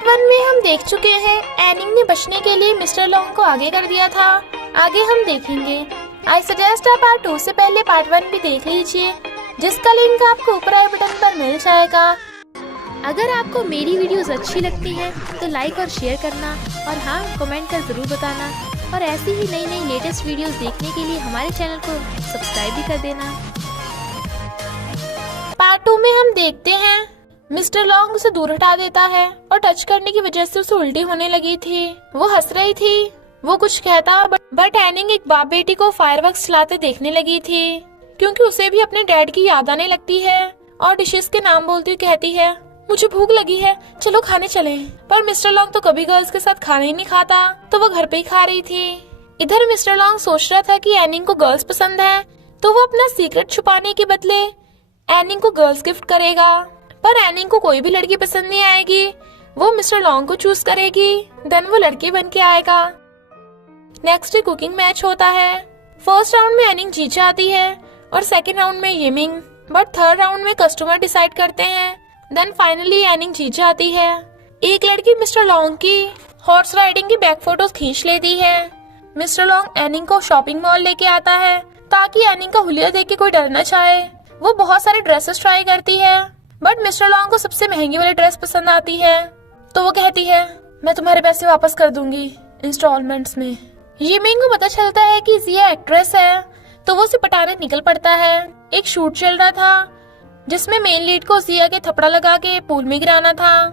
Part 1 में हम देख चुके हैं एनिंग ने बचने के लिए मिस्टर लॉन्ग को आगे कर दिया था। आगे हम देखेंगे। आई सजेस्ट आप पार्ट 2 से पहले पार्ट 1 भी देख लीजिए, जिसका लिंक आपको ऊपर आई बटन पर मिल जाएगा। अगर आपको मेरी वीडियोस अच्छी लगती है तो लाइक और शेयर करना, और हाँ, कमेंट कर जरूर बताना। और ऐसी ही नई नई लेटेस्ट वीडियोस देखने के लिए हमारे चैनल को सब्सक्राइब भी कर देना। पार्ट 2 में हम देखते हैं मिस्टर लॉन्ग उसे दूर हटा देता है और टच करने की वजह से उसे उल्टी होने लगी थी। वो हंस रही थी। वो कुछ कहता बट एनिंग एक बाप बेटी को फायरवर्क्स चलाते देखने लगी थी, क्योंकि उसे भी अपने डैड की याद आने लगती है और डिशेस के नाम बोलती हुई कहती है, मुझे भूख लगी है, चलो खाने चलें। पर मिस्टर लॉन्ग तो कभी गर्ल्स के साथ खाना ही नहीं खाता, तो वो घर पे ही खा रही थी। इधर मिस्टर लॉन्ग सोच रहा था कि एनिंग को गर्ल्स पसंद है, तो वो अपना सीक्रेट छुपाने के बदले एनिंग को गर्ल्स गिफ्ट करेगा। पर एनिंग को कोई भी लड़की पसंद नहीं आएगी। वो मिस्टर लॉन्ग को चूज करेगी, देन वो लड़की बन के आएगा। नेक्स्ट डे कुकिंग मैच होता है। फर्स्ट राउंड में एनिंग जीत जाती है और सेकंड राउंड में येमिंग, बट थर्ड राउंड में कस्टमर डिसाइड करते हैं। देन फाइनली एनिंग जीत जाती है। एक लड़की मिस्टर लॉन्ग की हॉर्स राइडिंग की बैक फोटोज खींच लेती है। मिस्टर लॉन्ग एनिंग को शॉपिंग मॉल लेके आता है ताकि एनिंग का हुलिया देख के कोई डर न चाहे। वो बहुत सारे ड्रेसेस ट्राई करती है, बट मिस्टर लॉन्ग को सबसे महंगी वाली ड्रेस पसंद आती है। तो वो कहती है, मैं तुम्हारे पैसे वापस कर दूंगी इंस्टॉलमेंट्स में। येमिंग को पता चलता है कि जिया एक्ट्रेस है, तो वो उसे पटाने निकल पड़ता है। एक शूट चल रहा था जिसमें मेन लीड को जिया के थपड़ा लगा के पूल में गिराना था,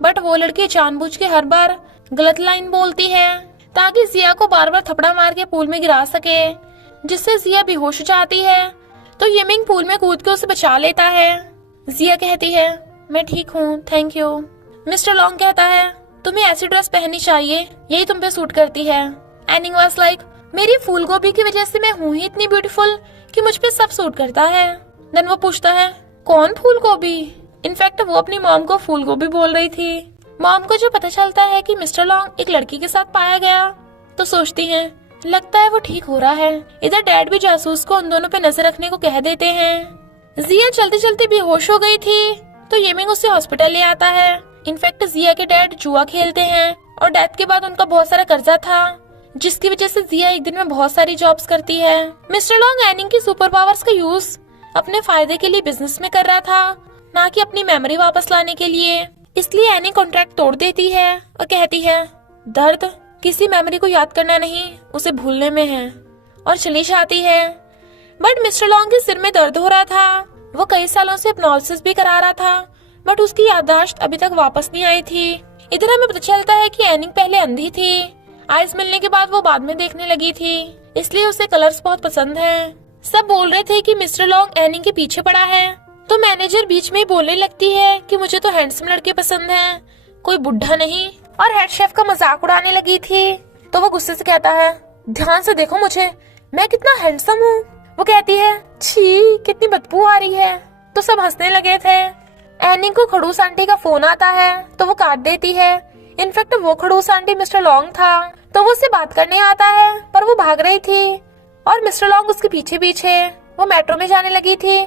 बट वो लड़की जानबूझ के हर बार गलत लाइन बोलती है ताकि जिया को बार बार थपड़ा मार के पूल में गिरा सके, जिससे जिया बेहोश हो जाती है। तो येमिंग पूल में कूद के उसे बचा लेता है। जिया कहती है, मैं ठीक हूँ, थैंक यू। मिस्टर लॉन्ग कहता है, तुम्हें ऐसी ड्रेस पहननी चाहिए, यही तुम पे सूट करती है। एनिंग वाज लाइक, मेरी फूल गोभी की वजह से मैं हूँ ही इतनी ब्यूटीफुल कि मुझ पे सब सूट करता है। देन वो पूछता है, कौन फूल गोभी? इनफैक्ट वो अपनी मॉम को फूल गोभी बोल रही थी। मॉम को जो पता चलता है कि मिस्टर लॉन्ग एक लड़की के साथ पाया गया, तो सोचती है, लगता है वो ठीक हो रहा है। इधर डैड भी जासूस को उन दोनों पे नजर रखने को कह देते हैं। जिया चलते चलते बेहोश हो गई थी, तो येमिंग उसे हॉस्पिटल ले आता है। इनफैक्ट जिया के डैड जुआ खेलते हैं और डेथ के बाद उनका बहुत सारा कर्जा था, जिसकी वजह से जिया एक दिन में बहुत सारी जॉब्स करती है। मिस्टर लॉन्ग एनिंग की सुपर पावर्स का यूज अपने फायदे के लिए बिजनेस में कर रहा था, ना कि अपनी मेमोरी वापस लाने के लिए। इसलिए एनिंग कॉन्ट्रैक्ट तोड़ देती है और कहती है, दर्द किसी मेमोरी को याद करना नहीं, उसे भूलने में है, और चली जाती है। बट मिस्टर लॉन्ग के सिर में दर्द हो रहा था। वो कई सालों से हिप्नोसिस भी करा रहा था, बट उसकी याददाश्त अभी तक वापस नहीं आई थी। इधर हमें पता चलता है कि एनिंग पहले अंधी थी। आइज मिलने के बाद वो बाद में देखने लगी थी, इसलिए उसे कलर्स बहुत पसंद हैं। सब बोल रहे थे कि मिस्टर लॉन्ग एनिंग के पीछे पड़ा है, तो मैनेजर बीच में ही बोलने लगती है कि मुझे तो हैंडसम लड़के पसंद हैं, कोई बुढ़ा नहीं। और हेड शेफ का मजाक उड़ाने लगी थी, तो वो गुस्से से कहता है, ध्यान से देखो मुझे, मैं कितना हैंडसम हूँ। वो कहती है, छी कितनी बदबू आ रही है। तो सब हंसने लगे थे। एनिंग को खड़ूस आंटी का फोन आता है, तो वो काट देती है। इनफैक्ट वो खड़ूस आंटी मिस्टर लॉन्ग था, तो वो उससे बात करने आता है, पर वो भाग रही थी और मिस्टर लॉन्ग उसके पीछे पीछे। वो मेट्रो में जाने लगी थी,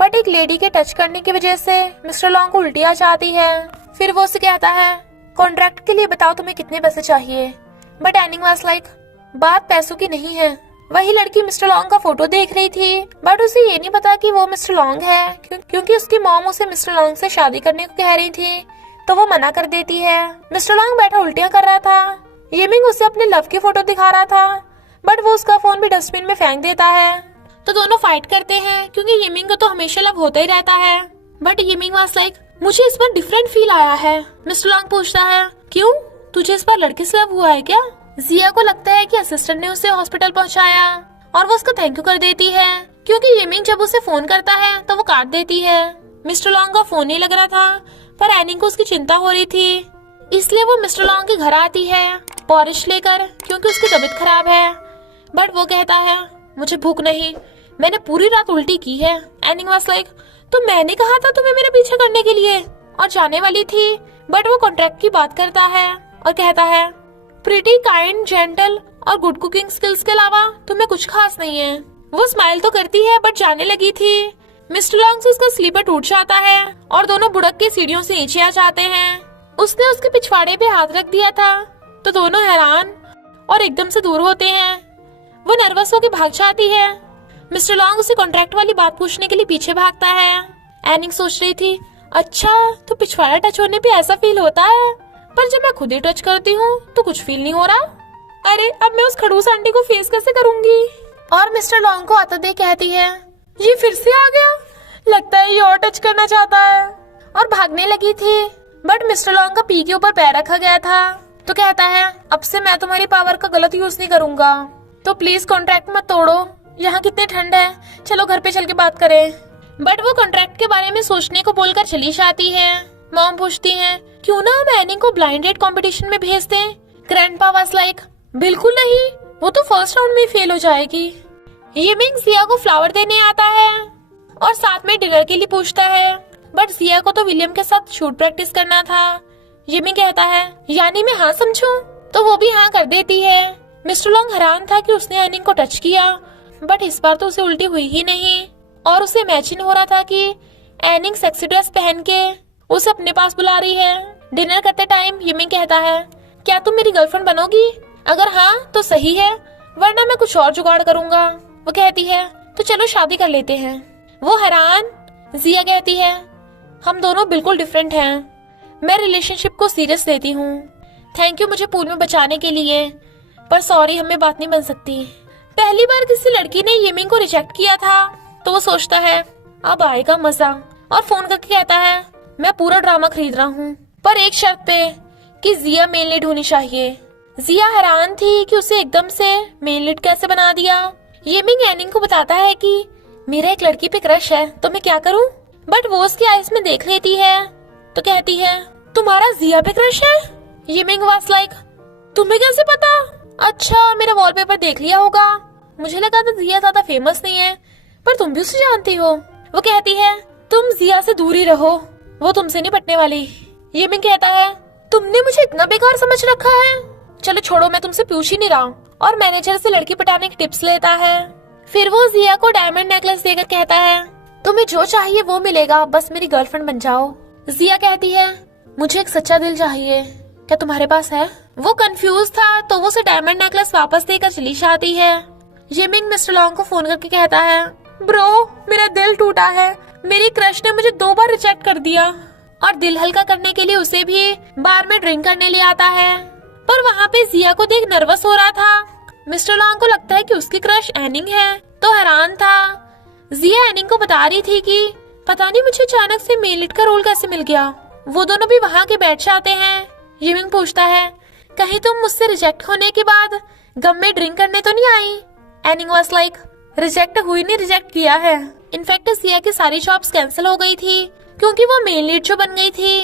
बट एक लेडी के टच करने की वजह से मिस्टर लॉन्ग को उल्टी आ जाती है। फिर वो उसे कहता है, कॉन्ट्रैक्ट के लिए बताओ तुम्हें कितने पैसे चाहिए। बट एनिंग वाज लाइक, बात पैसों की नहीं है। वही लड़की मिस्टर लॉन्ग का फोटो देख रही थी, बट उसे ये नहीं पता कि वो मिस्टर लॉन्ग है, क्योंकि उसकी मॉम उसे मिस्टर लॉन्ग से शादी करने को कह रही थी, तो वो मना कर देती है। मिस्टर लॉन्ग बैठा उल्टियां कर रहा था। येमिंग उसे अपने लव की फोटो दिखा रहा था, बट वो उसका फोन भी डस्टबिन में फेंक देता है। तो दोनों फाइट करते हैं, क्योंकि येमिंग को तो हमेशा लव होता ही रहता है। बट येमिंग वाज लाइक, मुझे इस बार डिफरेंट फील आया है। मिस्टर लॉन्ग पूछता है, क्यों, तुझे इस बार लड़के से लव हुआ है क्या? जिया को लगता है कि असिस्टेंट ने उसे हॉस्पिटल पहुंचाया, और वो उसका थैंक यू कर देती है, क्योंकि येमिंग जब उसे फोन करता है तो वो काट देती है। मिस्टर लॉन्ग का फोन नहीं लग रहा था, पर एनिंग को उसकी चिंता हो रही थी, इसलिए वो मिस्टर लॉन्ग के घर आती है पॉरिश लेकर, क्योंकि उसकी तबीयत खराब है। बट वो कहता है, मुझे भूख नहीं, मैंने पूरी रात उल्टी की है। एनिंग वाज लाइक, तो मैंने कहा था तुम्हें मेरा पीछा करने के लिए, और जाने वाली थी। बट वो कॉन्ट्रैक्ट की बात करता है और कहता है, प्रीटी, काइंड, जेंटल और गुड कुकिंग स्किल्स के अलावा तुम्हें कुछ खास नहीं है। वो स्माइल तो करती है, बट जाने लगी थी। मिस्टर लॉन्ग से उसका स्लीपर टूट जाता है और दोनों बुड़क के सीढ़ियों से नीचे आ जाते हैं। उसने उसके पिछवाड़े पे हाथ रख दिया था तो दोनों हैरान और एकदम से दूर होते हैं। वो नर्वस होकर भाग जाती है। मिस्टर लॉन्ग उसे कॉन्ट्रैक्ट वाली बात पूछने के लिए पीछे भागता है। एनिंग सोच रही थी, अच्छा तो पिछवाड़ा टच होने पे ऐसा फील होता है, पर जब मैं खुद ही टच करती हूँ तो कुछ फील नहीं हो रहा। अरे अब मैं उस खड़ूस आंटी को फेस कैसे करूंगी। और मिस्टर लॉन्ग को आता देख कहती है, ये फिर से आ गया, लगता है ये और टच करना चाहता है। और भागने लगी थी बट मिस्टर लॉन्ग का पी के ऊपर पैर रखा गया था तो कहता है, अब से मैं तुम्हारी पावर का गलत यूज नहीं करूंगा, तो प्लीज कॉन्ट्रैक्ट मत तोड़ो, यहाँ कितने ठंड है, चलो घर पे चल के बात करें। बट वो कॉन्ट्रैक्ट के बारे में सोचने को बोलकर चली जाती है। मॉम पूछती है, क्यों ना हम एनिंग को ब्लाइंड डेट कंपटीशन में भेज दें। ग्रैंडपा वाज लाइक, बिल्कुल नहीं, वो तो फर्स्ट राउंड में फेल हो जाएगी। यिमिंग जिया को फ्लावर देने आता है और साथ में डिनर के लिए पूछता है, बट जिया को तो विलियम के साथ शूट प्रैक्टिस करना था। यिमिंग कहता है, यानी मैं हाँ समझूं, तो वो भी हाँ कर देती है। मिस्टर लॉन्ग हैरान था कि उसने एनिंग को टच किया, बट इस बार तो उसे उल्टी हुई ही नहीं और उसे इमेजिन हो रहा था कि एनिंग सेक्सी ड्रेस पहन के उसे अपने पास बुला रही है। डिनर करते टाइम यिमिंग कहता है, क्या तुम मेरी गर्लफ्रेंड बनोगी? अगर हाँ तो सही है, वरना मैं कुछ और जुगाड़ करूंगा। वो कहती है, तो चलो शादी कर लेते हैं। वो हैरान। जिया कहती है, हम दोनों बिल्कुल डिफरेंट हैं, मैं रिलेशनशिप को सीरियस लेती हूँ। थैंक यू मुझे पूल में बचाने के लिए, पर सॉरी हमें बात नहीं बन सकती। पहली बार किसी लड़की ने यिमिंग को रिजेक्ट किया था तो वो सोचता है अब आएगा मजा, और फोन करके कहता है, मैं पूरा ड्रामा खरीद रहा हूँ, पर एक शर्त पे कि जिया मेन लीड होनी चाहिए। जिया हैरान थी कि उसे एकदम से मेन लीड कैसे बना दिया। यिमिंग एनिंग को बताता है कि मेरा एक लड़की पे क्रश है तो मैं क्या करूँ, बट वो उसकी आईज में देख लेती है तो कहती है, तुम्हारा जिया पे क्रश है? यिमिंग वाज लाइक, तुम्हें कैसे पता? अच्छा मेरा वॉलपेपर देख लिया होगा, मुझे लगा था जिया ज्यादा फेमस नहीं है, पर तुम भी उसे जानती हो। वो कहती है, तुम जिया से दूर ही रहो, वो तुमसे नहीं पटने वाली। यिमिंग कहता है, तुमने मुझे इतना बेकार समझ रखा है, चलो छोड़ो मैं तुमसे पूछ ही नहीं रहा, और मैनेजर से लड़की पटाने की टिप्स लेता है। फिर वो जिया को डायमंड नेकलेस देकर कहता है, तुम्हें जो चाहिए वो मिलेगा, बस मेरी गर्लफ्रेंड बन जाओ। जिया कहती है, मुझे एक सच्चा दिल चाहिए, क्या तुम्हारे पास है? वो कंफ्यूज था तो वो उसे डायमंड नेकलेस वापस देकर चली जाती है। यिमिंग मिस्टर लॉन्ग को फोन करके कहता है, ब्रो मेरा दिल टूटा है, मेरी क्रश ने मुझे 2 बार रिजेक्ट कर दिया। और दिल हल्का करने के लिए उसे भी बार में ड्रिंक करने ले आता है, पर वहाँ पे जिया को देख नर्वस हो रहा था। मिस्टर लॉन्ग को लगता है कि उसकी क्रश एनिंग है तो हैरान था। जिया एनिंग को बता रही थी कि पता नहीं मुझे अचानक से मेन लीड का रोल कैसे मिल गया। वो दोनों भी वहाँ के बैठ जाते हैं। यिमिंग पूछता है, कहीं तुम मुझसे रिजेक्ट होने के बाद गम में ड्रिंक करने तो नहीं आई? एनिंग वाज लाइक, रिजेक्ट हुई नहीं, रिजेक्ट किया है। इनफैक्ट जिया की सारी जॉब्स कैंसिल हो गई थी क्योंकि वो मेन लीड जो बन गई थी।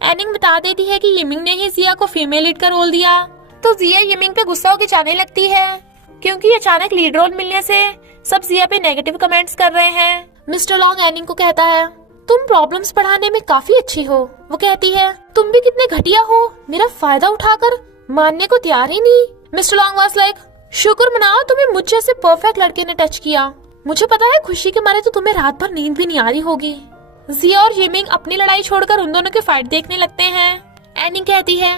एनिंग बता देती है कि यिमिंग ने ही जिया को फीमेल लीड का रोल दिया, तो जिया यिमिंग पे गुस्सा होकर जाने लगती है क्योंकि अचानक लीड रोल मिलने से सब जिया पे नेगेटिव कमेंट्स कर रहे हैं। मिस्टर लॉन्ग एनिंग को कहता है, तुम प्रॉब्लम्स बढ़ाने में काफी अच्छी हो। वो कहती है, तुम भी कितने घटिया हो, मेरा फायदा उठाकर मानने को तैयार ही नहीं। मिस्टर लॉन्ग वाज लाइक, शुक्र मनाओ तुम्हें मुझ जैसे परफेक्ट लड़के ने टच किया, मुझे पता है खुशी के मारे तो तुम्हें रात भर नींद भी नहीं आ रही होगी। जिया और यिमिंग अपनी लड़ाई छोड़कर उन दोनों की फाइट देखने लगते हैं। एनिंग कहती है,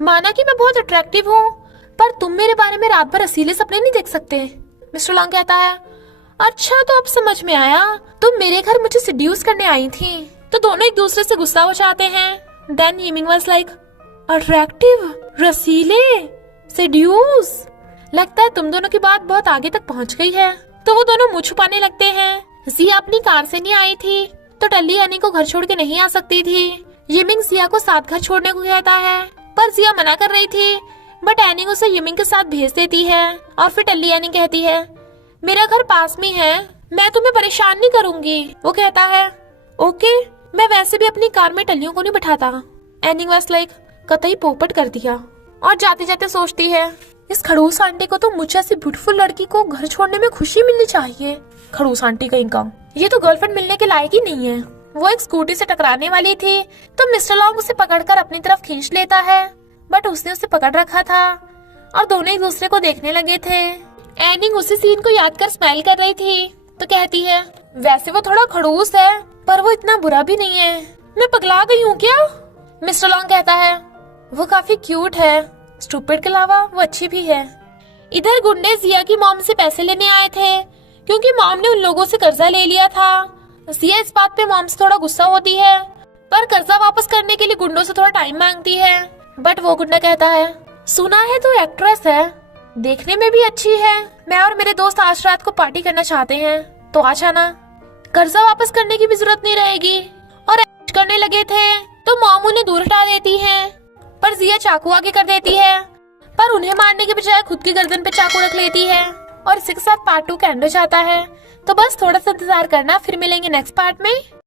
माना कि मैं बहुत अट्रैक्टिव हूँ, पर तुम मेरे बारे में रात भर असीले सपने नहीं देख सकते। मिस्टर लॉन्ग कहता है, अच्छा तो अब समझ में आया, तुम मेरे घर मुझे सिड्यूस करने आई थी। तो दोनों एक दूसरे से गुस्सा हो जाते हैं। Then Yiming was like, attractive, रसीले, सिड्यूस, लगता है तुम दोनों की बात बहुत आगे तक पहुंच गई है। तो वो दोनों मुंह छुपाने लगते हैं। जिया अपनी कार से नहीं आई थी तो टल्ली एनिंग को घर छोड़ के नहीं आ सकती थी। यिमिंग जिया को साथ घर छोड़ने को कहता है, पर जिया मना कर रही थी, बट एनिंग उसे यिमिंग के साथ भेज देती है। और फिर टल्ली एनिंग कहती है, मेरा घर पास में है, मैं तुम्हें परेशान नहीं करूंगी। वो कहता है, ओके, मैं वैसे भी अपनी कार में टल्लियों को नहीं बिठाता। एनिंग वाज लाइक, कतई पोपट कर दिया। और जाते जाते सोचती है, इस खड़ूस आंटी को तो मुझ जैसी ब्यूटीफुल लड़की को घर छोड़ने में खुशी मिलनी चाहिए। खड़ूस आंटी कहीं का, ये तो गर्लफ्रेंड मिलने के लायक ही नहीं है। वो एक स्कूटी से टकराने वाली थी तो मिस्टर लॉन्ग उसे पकड़कर अपनी तरफ खींच लेता है, बट उसने उसे पकड़ रखा था और दोनों एक दूसरे को देखने लगे थे। एनिंग उसी सीन को याद कर स्माइल कर रही थी तो कहती है, वैसे वो थोड़ा खड़ूस है पर वो इतना बुरा भी नहीं है। मैं पगला गई हूँ क्या? मिस्टर लॉन्ग कहता है, वो काफी क्यूट है, स्टूपिड के अलावा वो अच्छी भी है। इधर गुंडे जिया की मॉम से पैसे लेने आए थे क्योंकि मॉम ने उन लोगों से कर्जा ले लिया था। जिया इस बात पे मॉम से थोड़ा गुस्सा होती है, पर कर्जा वापस करने के लिए गुंडों से थोड़ा टाइम मांगती है। बट वो गुंडा कहता है, सुना है तू एक्ट्रेस है, देखने में भी अच्छी है, मैं और मेरे दोस्त आज रात को पार्टी करना चाहते हैं, तो आ जाना। कर्जा वापस करने की भी जरूरत नहीं रहेगी। और ऐश करने लगे थे तो मॉम उन्हें दूर हटा देती है, पर जिया चाकू आगे कर देती है, पर उन्हें मारने के बजाय खुद की गर्दन पे चाकू रख लेती है। और इसी के साथ पार्ट 2 का एंड हो जाता है। तो बस थोड़ा सा इंतजार करना, फिर मिलेंगे नेक्स्ट पार्ट में।